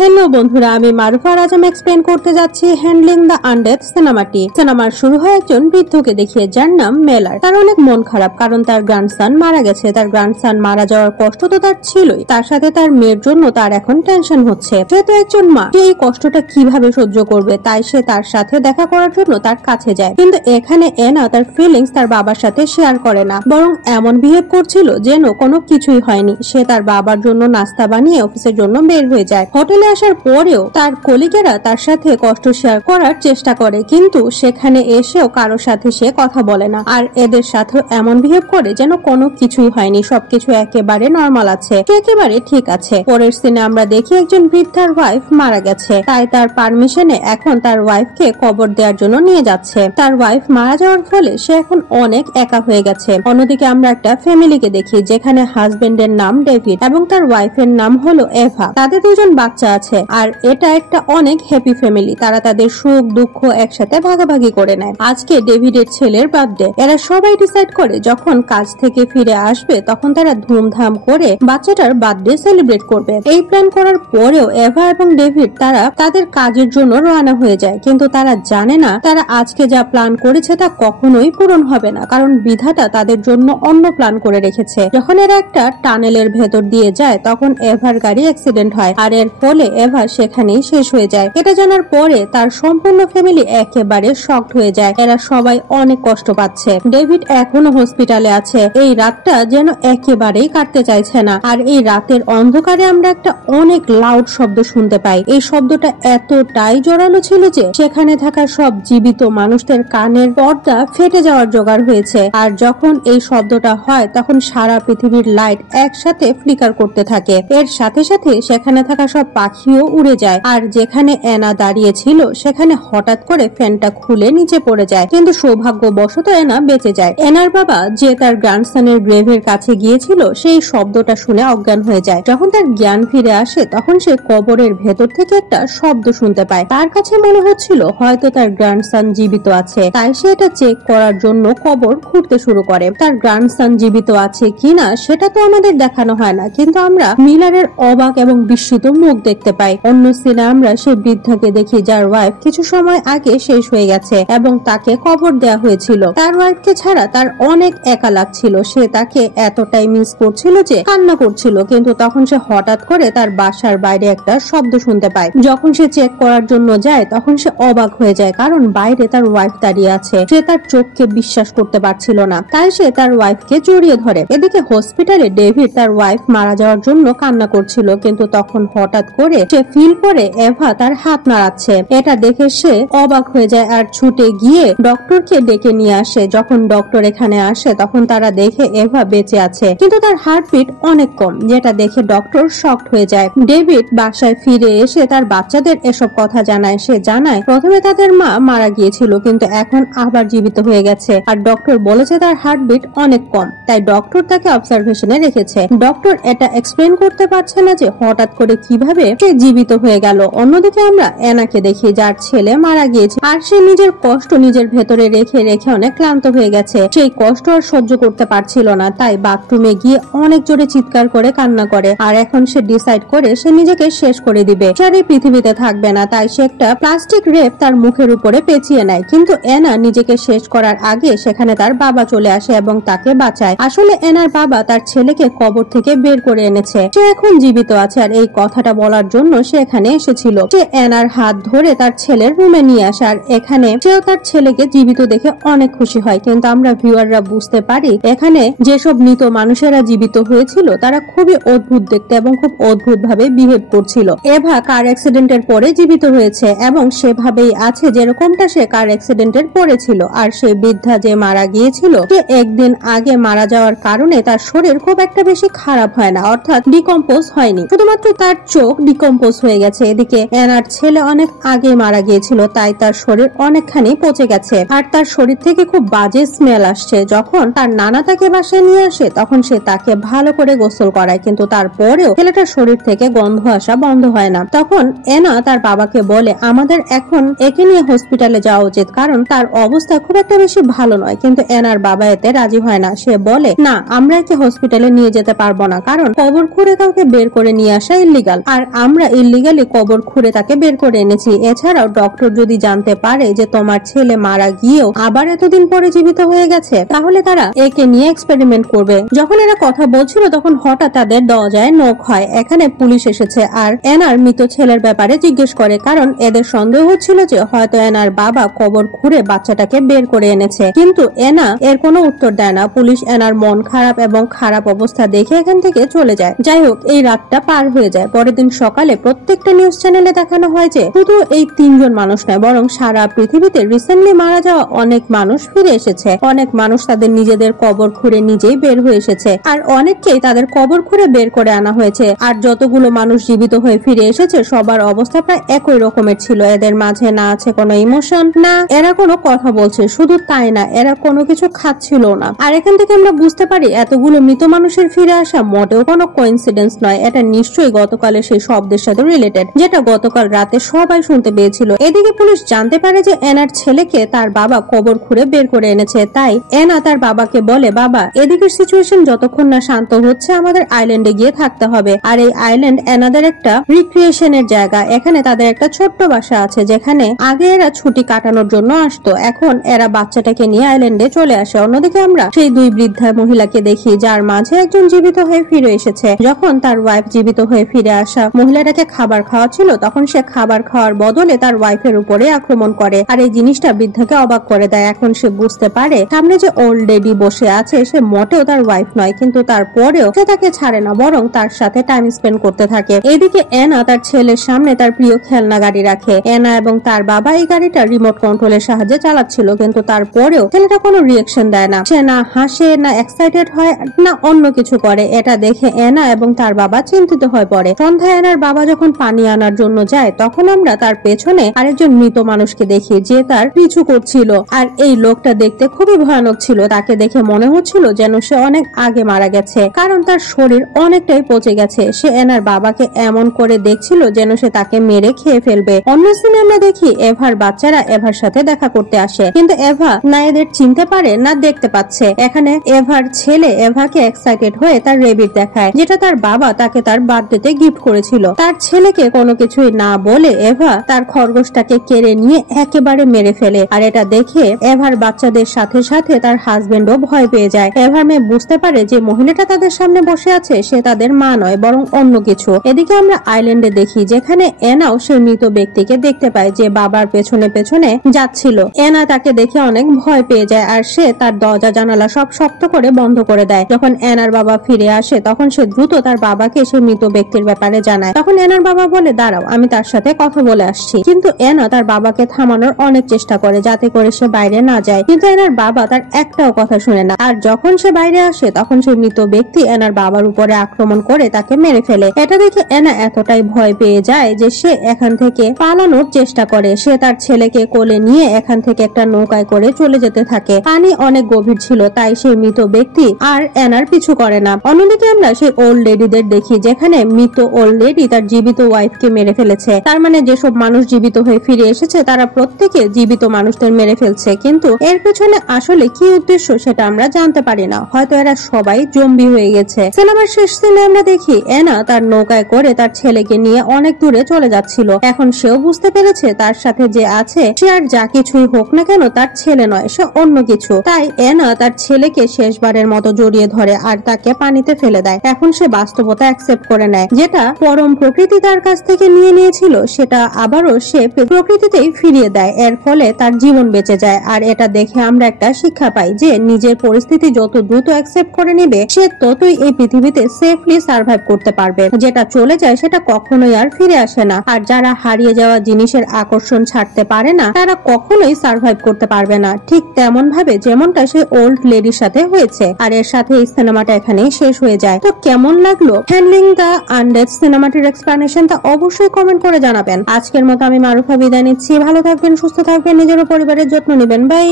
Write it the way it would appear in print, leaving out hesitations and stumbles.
Hello বন্ধুরা, আমি মারুফা আজম explain করতে যাচ্ছি হ্যান্ডলিং দ্য আনডেথ সিনেমাটি। সিনেমার শুরু হয় একজন বৃদ্ধকে দেখিয়ে, যার নাম মেলার। তার অনেক মন খারাপ, কারণ তার গ্র্যান্ডসন মারা গেছে। তার গ্র্যান্ডসন মারা যাওয়ার কষ্ট তো তার ছিলই, তার সাথে তার মেয়ের জন্য তার এখন টেনশন হচ্ছে। যেহেতু একজন মা, সে এই কষ্টটা কিভাবে সহ্য করবে, তাই সে তার সাথে দেখা করার জন্য তার কাছে যায়। কিন্তু এখানে এনা তার ফিলিংস তার বাবার সাথে শেয়ার করে না, বরং এমন বিহেভ করছিল যেন কোনো কিছুই হয়নি। সে তার বাবার জন্য নাস্তা বানিয়ে অফিসের জন্য বের হয়ে যায়। হোটেলে আসার পরেও তার কলিগেরা তার সাথে কষ্ট শেয়ার করার চেষ্টা করে, কিন্তু সেখানে এসেও কারোর সাথে সে কথা বলে না। আর এদের সাথেও এমন বিহেভ করে যেন কোনো কিছুই হয়নি, সবকিছু একেবারে নর্মাল আছে, একেবারে ঠিক আছে। পরের সিনে আমরা দেখি একজন বৃদ্ধার ওয়াইফ মারা গেছে, তাই তার পারমিশনে এখন তার ওয়াইফকে কবর দেওয়ার জন্য নিয়ে যাচ্ছে। তার ওয়াইফ মারা যাওয়ার ফলে সে এখন অনেক একা হয়ে গেছে। অন্যদিকে আমরা একটা ফ্যামিলিকে দেখি, যেখানে হাজবেন্ডের নাম ডেভিড এবং তার ওয়াইফের নাম হলো এভা। তাদের দুজন বাচ্চা আছে, আর এটা একটা অনেক হ্যাপি ফ্যামিলি। তারা তাদের সুখ দুঃখ একসাথে ভাগাভাগি করে নেয়। আজকে ডেভিডের ছেলের বার্থডে। এরা সবাই ডিসাইড করে যখন কাজ থেকে ফিরে আসবে তখন তারা ধুমধাম করে বাচ্চাটার বার্থডে সেলিব্রেট করবে। এই প্ল্যান করার পরেও এভা এবং ডেভিড তারা তাদের কাজের জন্য রওনা হয়ে যায়, কিন্তু তারা জানে না তারা আজকে যা প্ল্যান করেছে তা কখনোই পূরণ হবে না, কারণ বিধাতা তাদের জন্য অন্য প্ল্যান করে রেখেছে। যখন এরা একটা টানেলের ভেতর দিয়ে যায় তখন এভার গাড়ি অ্যাক্সিডেন্ট হয়, আর এর ফলে এভা সেখানেই শেষ হয়ে যায়। এটা জানার পরে তার সম্পূর্ণ ফ্যামিলি একেবারে শকড হয়ে যায়। এরা সবাই অনেক কষ্ট পাচ্ছে। ডেভিড এখনো হসপিটালে আছে। এই রাতটা যেন একেবারেই কাটতে চাইছে না। আর এই রাতের অন্ধকারে আমরা একটা অনেক লাউড শব্দ শুনতে পাই। এই শব্দটা এতটাই জোরালো ছিল যে সেখানে থাকা সব জীবিত মানুষদের কানের পর্দা ফেটে যাওয়ার জোগাড় হয়েছে। আর যখন এই শব্দটা হয় তখন সারা পৃথিবীর লাইট একসাথে ফ্লিকার করতে থাকে। এর সাথে সাথে সেখানে থাকা সব পাখিও উড়ে যায়। আর যেখানে এনা দাঁড়িয়ে ছিল সেখানে হঠাৎ করে ফ্যানটা খুলে নিচে পড়ে যায়, কিন্তু সৌভাগ্যবশত এনা বেঁচে যায়। এনার বাবা যে তার গ্র্যান্ডসনের গ্রেভের কাছে গিয়েছিল সেই শব্দটা শুনে অজ্ঞান হয়ে যায়। যখন তার জ্ঞান ফিরে আসে তখন সে কবরের ভেতর থেকে একটা শব্দ শুনতে পায়। তার কাছে মনে হচ্ছিল হয়তো তার গ্র্যান্ডসন জীবিত আছে, তাই সে এটা চেক করার জন্য কবর খুঁড়তে শুরু করে। তার গ্র্যান্ডসন জীবিত আছে কিনা সেটা তো আমাদের দেখানো হয় না, কিন্তু আমরা মিলারের অবাক এবং বিস্মিত মুখ দেখতে পাই। অন্য সিনে আমরা সেই বৃদ্ধাকে দেখি যার ওয়াইফ কিছু সময় আগে শেষ হয়ে গেছে এবং তাকে কবর দেওয়া হয়েছিল। তার ওয়াইফকে ছাড়া তার অনেক একা লাগছিল। সে তাকে এতটাই মিস করছিল যে কান্না করছিল, কিন্তু তখন সে হঠাৎ করে তার বাসার বাইরে একটা শব্দ শুনতে পায়। যখন সে চেক করার জন্য যায় তখন সে অবাক হয়ে যায়, কারণ বাইরে তার ওয়াইফ দাঁড়িয়ে আছে। সে তার চোখকে বিশ্বাস করতে পারছিল না, তাই সে তার ওয়াইফকে জড়িয়ে ধরে। এদিকে হসপিটালে ডেভিড তার ওয়াইফ মারা যাওয়ার জন্য কান্না করছিল, কিন্তু তখন হঠাৎ করে সে ফিল করে এভা তার হাত নাড়াচ্ছে। এটা দেখে সে অবাক হয়ে যায় আর ছুটে গিয়ে ডক্টরকে ডেকে নিয়ে আসে। যখন ডক্টর এখানে আসে তখন তারা দেখে এভা বেঁচে আছে, কিন্তু তার হার্টবিট অনেক কম, যেটা দেখে ডক্টর শকড হয়ে যায়। ডেভিড বাসায় ফিরে এসে তার বাচ্চাদের এসব কথা জানায়। সে জানায় প্রথমে তাদের মা মারা গিয়েছিল, কিন্তু এখন আবার জীবিত হয়ে গেছে। আর ডক্টর বলেছে তার হার্টবিট অনেক কম, তাই ডক্টর তাকে অবজারভেশনে রেখেছে। ডক্টর এটা এক্সপ্লেন করতে পারছে না যে হঠাৎ করে কিভাবে সে জীবিত হয়ে গেল। অন্যদিকে আমরা এনাকে দেখি যার ছেলে মারা গিয়েছে, আর সে নিজের কষ্ট নিজের ভেতরে রেখে রেখে অনেক ক্লান্ত হয়ে গেছে। সেই কষ্ট আর সহ্য করতে পারছিল না, তাই বাথরুমে গিয়ে অনেক জোরে চিৎকার করে কান্না করে। আর এখন সে ডিসাইড করে সে নিজেকে শেষ করে দিবে, সে আর এই পৃথিবীতে থাকবে না। তাই সে একটা প্লাস্টিক রেপ তার মুখের উপরে পেঁচিয়ে নেয়, কিন্তু এনা নিজেকে শেষ করার আগে সেখানে তার বাবা চলে আসে এবং তাকে বাঁচায়। আসলে এনার বাবা তার ছেলেকে কবর থেকে বের করে এনেছে। সে এখন জীবিত আছে, আর এই কথাটা বলার জন্য সে এখানে এসেছিল। সে এনার হাত ধরে তার ছেলের রুমে নিয়ে আসে, আর এখানে সেও তার ছেলেকে জীবিত দেখে অনেক খুশি হয়। কিন্তু আমরা ভিউয়াররা বুঝতে পারি এখানে যেসব মৃত মানুষেরা জীবিত হয়েছিল তারা খুবই অদ্ভুত দেখতে এবং খুব অদ্ভুত ভাবে বিহেভ করছিল। এভা কার অ্যাক্সিডেন্টের পরে জীবিত হয়েছে এবং সেভাবেই আছে যেরকমটা সে কার অ্যাক্সিডেন্টের পরে ছিল। আর সেই বৃদ্ধা যে মারা গিয়েছিল সে একদিন আগে মারা যাওয়ার কারণে তার শরীর খুব একটা বেশি খারাপ হয় না, অর্থাৎ ডিকম্পোজ হয়নি, শুধুমাত্র তার চোখ ডিকম্পোজ হয়ে গেছে। এদিকে এনার ছেলে অনেক আগে মারা গিয়েছিল, তাই তার শরীর অনেকখানি পচে গেছে আর তার শরীর থেকে খুব বাজে স্মেল আসছে। যখন তার নানা তাকে বাসায় নিয়ে আসে তখন সে তাকে ভালো করে গোসল করায়, কিন্তু তারপরেও ছেলেটার শরীর থেকে গন্ধ আসা বন্ধ হয় না। তখন এনা তার বাবাকে বলে আমাদের এখন একে নিয়ে হসপিটালে যাওয়া উচিত, কারণ তার অবস্থা খুব একটা বেশি ভালো নয়। কিন্তু এনার বাবা এতে রাজি হয় না। সে বলে না, আমরা একে হসপিটালে নিয়ে যেতে পারবো না, কারণ কবর খুঁড়ে কাউকে বের করে নিয়ে আসা ইল্লিগাল, আর আমরা ইল্লিগালি কবর খুঁড়ে তাকে বের করে এনেছি। এছাড়াও ডক্টর যদি জানতে পারে যে তোমার ছেলে মারা গিয়েও আবার এতদিন পরে জীবিত হয়ে গেছে, তাহলে তারা একে নিয়ে এক্সপেরিমেন্ট করবে। যখন এরা কথা বলছিল তখন হঠাৎ তাদের দরজায় নক হয়। এখানে পুলিশ এসেছে আর এনার মৃত ছেলের ব্যাপারে জিজ্ঞেস করে, কারণ এদের সন্দেহ হচ্ছিল যে হয়তো এনার বাবা কবর খুঁড়ে বাচ্চাটাকে বের করে এনেছে। কিন্তু এনা এর কোনো উত্তর দেয় না। পুলিশ এনার মন খারাপ এবং খারাপ অবস্থা দেখে এখান থেকে চলে যায়। যাই হোক, এই রাতটা পার হয়ে যায়। পরের দিন সকালে প্রত্যেকটা নিউজ চ্যানেলে দেখানো হয় যে শুধু এই 3 জন মানুষ নয়, বরং সারা পৃথিবীতে রিসেন্টলি মারা যাওয়া অনেক মানুষ ফিরে এসেছে। অনেক মানুষ তাদের নিজেদের কবর খুঁড়ে নিজেই বের হয়ে এসেছে, আর অনেককেই তাদের কবর খুঁড়ে বের করে আনা হয়েছে। আর যতগুলো মানুষ জীবিত হয়ে ফিরে এসেছে সবার অবস্থা প্রায় একই রকমের ছিল। এদের মাঝে না আছে কোনো ইমোশন, না এরা কোনো কথা বলছে। শুধু তাই না, এরা কোনো কিছু খাচ্ছিল না। আর এখান থেকে আমরা বুঝতে পারি এতগুলো মৃত মানুষের ফিরে আসা মোটেও কোনো কোইন্সিডেন্স নয়। এটা নিশ্চয়ই গতকালের সেই শব্দের সাথে রিলেটেড, যেটা গতকাল রাতে সবাই শুনতে পেয়েছিল। এদিকে পুলিশ জানতে পারে যে এনার ছেলেকে তার বাবা কবর খুঁড়ে বের করে এনেছে। তাই এনা তার বাবাকে বলে, বাবা এদিকের সিচুয়েশন যতক্ষণ না শান্ত হচ্ছে আমাদের আইল্যান্ডে গিয়ে থাকতে হবে। আর এই আইল্যান্ড এনাদের একটা রিক্রিয়েশনের জায়গা। এখানে তাদের একটা ছোট্ট বাসা আছে যেখানে আগে এরা ছুটি কাটানোর জন্য আসতো। এখন এরা বাচ্চাটাকে নিয়ে আইল্যান্ডে চলে আসে। অন্যদিকে আমরা সেই 2 বৃদ্ধা মহিলাকে দেখি যার মাঝে একজন জীবিত হয়ে ফিরে এসেছে। যখন তার ওয়াইফ জীবিত হয়ে ফিরে আসা মহিলাটাকে খাবার খাওয়াচ্ছিল তখন সে খাবার খাওয়ার বদলে তার ওয়াইফের উপরে আক্রমণ করে। আর এই জিনিসটা বৃদ্ধাকে অবাক করে দেয়। এখন সে বুঝতে পারে সামনে যে ওল্ড লেডি বসে আছে সে মোটেও তার ওয়াইফ নয়, কিন্তু তারপরেও সে তাকে ছাড়ে না, বরং তার সাথে টাইম স্পেন্ড করতে থাকে। এদিকে এনা তার ছেলের সামনে তার প্রিয় খেলনা গাড়ি রাখে। এনা এবং তার বাবা এই গাড়িটা রিমোট কন্ট্রোলের সাহায্যে চালাচ্ছিল, কিন্তু তারপরেও ছেলেটা কোনো রিয়েকশন দেয় না। সে না হাসে, না এক্সাইটেড হয়, না অন্য কিছু করে। এটা দেখে এনা এবং তার বাবা চিন্তিত হয়ে পড়ে। সন্ধ্যায় এনার বাবা যখন পানি আনার জন্য যায় তখন আমরা তার পেছনে আরেকজন মৃত মানুষকে দেখি যে তার পিছু করছিল। আর এই লোকটা দেখতে খুবই ভয়ানক ছিল। তাকে দেখে মনে হচ্ছিল যেন সে অনেক আগে মারা গেছে, কারণ তার শরীর অনেকটাই পচে গেছে। সে এনার বাবাকে এমন করে দেখছিল যেন সে তাকে মেরে খেয়ে ফেলবে। অন্য সিনে আমরা দেখি এভার বাচ্চারা এভার সাথে দেখা করতে আসে, কিন্তু এভা না এদের চিনতে পারে না দেখতে পাচ্ছে। এখানে এভার ছেলে এভাকে এক্সাইটেড হয়ে তার রেবিট দেখায়, যেটা তার বাবা তাকে তার বার্থডেতে গিফট করেছিল। তার ছেলেকে কোনো কিছুই না বলে এভা তার খরগোশটাকে কেড়ে নিয়ে একেবারে মেরে ফেলে। আর এটা দেখে এভার বাচ্চাদের সাথে সাথে তার হাজবেন্ডও ভয় পেয়ে যায়। এভার মেয়ে বুঝতে পারে যে মহিলাটা তাদের সামনে বসে আছে সে তাদের মা নয়, বরং অন্য কিছু। এদিকে আমরা আইল্যান্ডে দেখি যেখানে এনাও সে মৃত ব্যক্তিকে দেখতে পায় যে বাবার পেছনে পেছনে যাচ্ছিল। এনা তাকে দেখে অনেক ভয় পেয়ে যায় আর সে তার দরজা জানালা সব শক্ত করে বন্ধ করে দেয়। যখন এনার বাবা ফিরে আসে তখন সে দ্রুত তার বাবাকে সে মৃত ব্যক্তির ব্যাপারে জানায়। তখন এনার বাবা বলে, দাঁড়াও আমি তার সাথে কথা বলে আসছি। কিন্তু এনা তার বাবাকে থামানোর অনেক চেষ্টা করে যাতে করে সে বাইরে না যায়, কিন্তু এনার বাবা তার একটাও কথা শুনে না। আর যখন সে বাইরে আসে তখন সে মৃত ব্যক্তি এনার বাবার উপরে আক্রমণ করে তাকে মেরে ফেলে। এটা দেখে এনা এতটাই ভয় পেয়ে যায় যে সে এখান থেকে পালানোর চেষ্টা করে। সে তার ছেলেকে কোলে নিয়ে এখান থেকে একটা নৌকায় করে চলে যেতে থাকে। পানি অনেক গভীর ছিল তাই সেই মৃত ব্যক্তি আর এনার পিছু করে না। অন্যদিকে আমরা সেই ওল্ড লেডিদের দেখি যেখানে মৃত ওল্ড লেডি তার জীবিত ওয়াইফকে মেরে ফেলেছে। তার মানে যেসব মানুষ জীবিত হয়ে ফিরে এসেছে তারা প্রত্যেকে জীবিত মানুষদের মেরে ফেলছে, কিন্তু এর পেছনে আসলে কি উদ্দেশ্য সেটা আমরা জানতে পারি না। হয়তো এরা সবাই জম্বি হয়ে গেছে। সিনেমার শেষ সিনে আমরা দেখি এনা তার নৌকায় করে তার ছেলেকে নিয়ে অনেক দূরে চলে যাচ্ছিল। এখন সেও বুঝতে পেরেছে তার সাথে যে আছে সে আর যা কিছুই হোক না কেন তার ছেলে নয়, সে অন্য কিছু। তাই এনা তার ছেলেকে শেষবারের মতো জড়িয়ে ধরে আর তাকে পানিতে ফেলে দেয়। এখন সে বাস্তবতা অ্যাকসেপ্ট করে নেয়, যেটা পরম প্রকৃতি তার কাছ থেকে নিয়ে নিয়েছিল সেটা আবারও সে প্রকৃতিতেই ফিরিয়ে দেয়। এর ফলে তার জীবন বেঁচে যায়। আর এটা দেখে আমরা একটা শিক্ষা পাই যে নিজের পরিস্থিতি যত দ্রুত অ্যাকসেপ্ট করে নেবে সে ততই এই পৃথিবীতে সেফলি সার্ভাইভ করতে পারবে। যেটা চলে যায় সেটা কখনোই আর ফিরে আসে না। আর যারা হারিয়ে যাওয়া জিনিসের আকর্ষণ ছাড়তে পারে না তারা কখনোই সার্ভাইভ করতে পারবে না। ঠিক তেমন ভাবে যেমনটা সেই ওল্ড লেডির সাথে হয়েছে। আর এর সাথে এই সিনেমাটা এখানেই শেষ হয়ে যায়। তো কেমন লাগলো হ্যান্ডলিং দ্য আনডেড সিনেমাটির এক্সপ্লেনেশন তা অবশ্যই কমেন্ট করে জানাবেন। আজকের মতো আমি মারুফা বিদায় নিচ্ছি। ভালো থাকবেন, সুস্থ থাকবেন, নিজের ও পরিবারের যত্ন নেবেন। বাই।